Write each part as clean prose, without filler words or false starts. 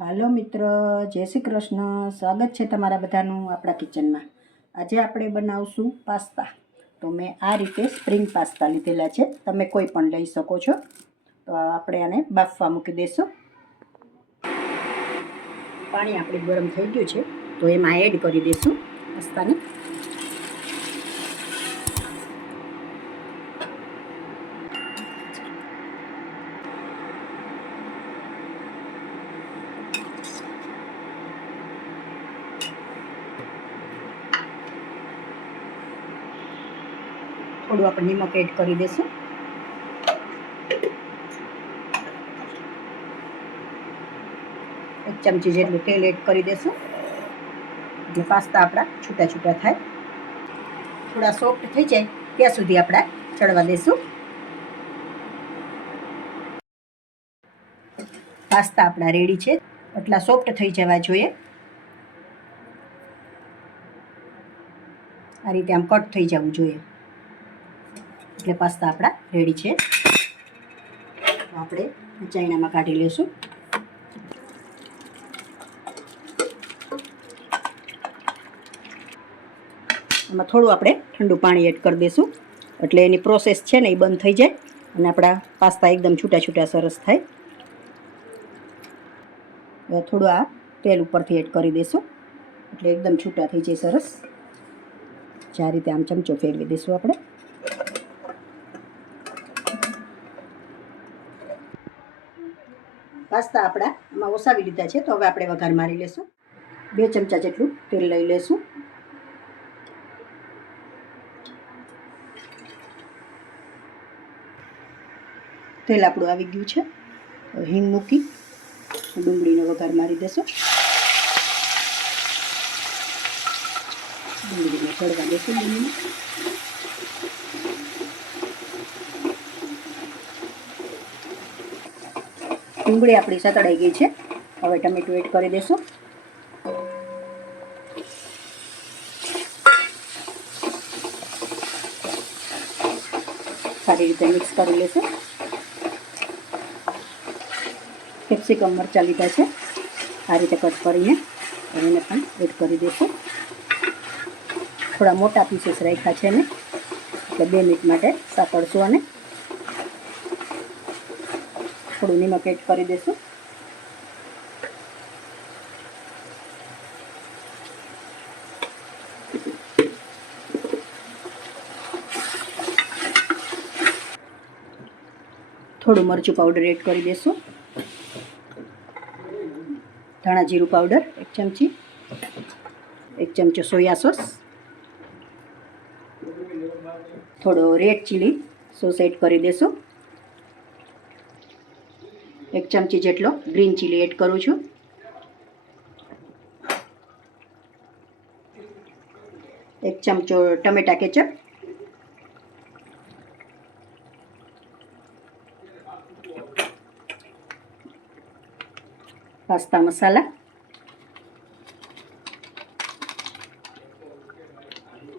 હાલો મિત્ર, જય શ્રી કૃષ્ણ. સ્વાગત છે તમારા બધાનું આપણા કિચનમાં. આજે આપણે બનાવશું પાસ્તા. તો મેં આ રીતે સ્પ્રિંગ પાસ્તા લીધેલા છે. તમે કોઈ પણ લઈ શકો છો. તો આપણે આને બાફવા મૂકી દઈશું. પાણી આપણે ગરમ થઈ ગયું છે, તો એમાં એડ કરી દઈશું પાસ્તાને. થોડું આપણે નિમક એડ કરી દઈશું. એક ચમચી જેટલું તેલ એડ કરી દઈશું, એટલે પાસ્તા આપણા છૂટા છૂટા થાય. થોડા સોફ્ટ થઈ જાય ત્યાં સુધી આપણે ચડવા દઈશું. પાસ્તા આપણા રેડી છે. એટલા સોફ્ટ થઈ જવા જોઈએ. આ રીતે આમ કટ થઈ જવું જોઈએ, એટલે પાસ્તા આપણા રેડી છે. આપણે ચાયણામાં કાઢી લઈશું. એમાં થોડું આપણે ઠંડુ પાણી એડ કરી દઈશું, એટલે એની પ્રોસેસ છે ને એ બંધ થઈ જાય અને આપણા પાસ્તા એકદમ છૂટા છૂટા સરસ થાય. હવે થોડું આ તેલ ઉપરથી એડ કરી દઈશું, એટલે એકદમ છૂટા થઈ જાય સરસ. આ રીતે આમ ચમચો ફેરવી દઈશું આપણે. પાસ્તા આપણા આમાં ઓસાવી લીધા છે, તો હવે આપણે વઘાર મારી લઈશું. 2 ચમચા જેટલું તેલ લઈ લઈશું. તેલ આપણું આવી ગયું છે. હિંગ મૂકી ડુંગળીનો વઘાર મારી દેશું. ડુંગળીને ચડવા દેશું. ડુંગળી આપણી સતળાઈ ગઈ છે. હવે ટમેટું એડ કરી દઈશું. સારી રીતે મિક્સ કરી લઈશું. કેપ્સિકમ મરચાં લીધા છે, આ રીતે કટ કરીને એને પણ એડ કરી દઈશું. થોડા મોટા પીસીસ રાખ્યા છે એને, એટલે 2 મિનિટ માટે સાંકળશું. અને થોડું નિમક એડ કરી દઈશું. થોડું મરચું પાવડર એડ કરી દઈશું. ધાણા જીરું પાવડર 1 ચમચી, 1 ચમચો સોયા સોસ, થોડો રેડ ચીલી સોસ એડ કરી દઈશું. 1 ચમચી જેટલો ગ્રીન ચીલી એડ કરું છું. એક ચમચો ટમેટા કેચપ, પાસ્તા મસાલા,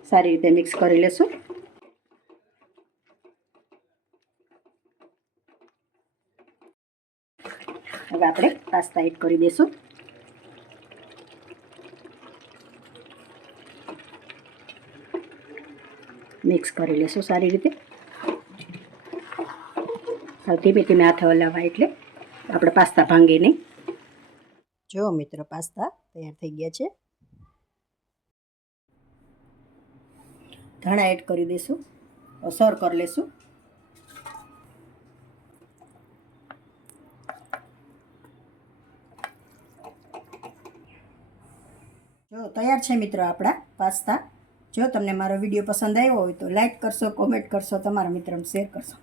સારી રીતે મિક્સ કરી લેશું. હવે આપણે પાસ્તા એડ કરી દઈશું. મિક્સ કરી લેશું સારી રીતે. ધીમે ધીમે હાથ હલાવવા, એટલે આપણે પાસ્તા ભાંગે નહીં. જો મિત્ર, પાસ્તા તૈયાર થઈ ગયા છે. ધાણા એડ કરી દઈશું. સર્વ કરી લેશું. જો તૈયાર છે મિત્રો આપણા પાસ્તા. જો તમને મારો વિડીયો પસંદ આવ્યો હોય તો લાઈક કરશો, કોમેન્ટ કરશો, તમારા મિત્રોને શેર કરશો.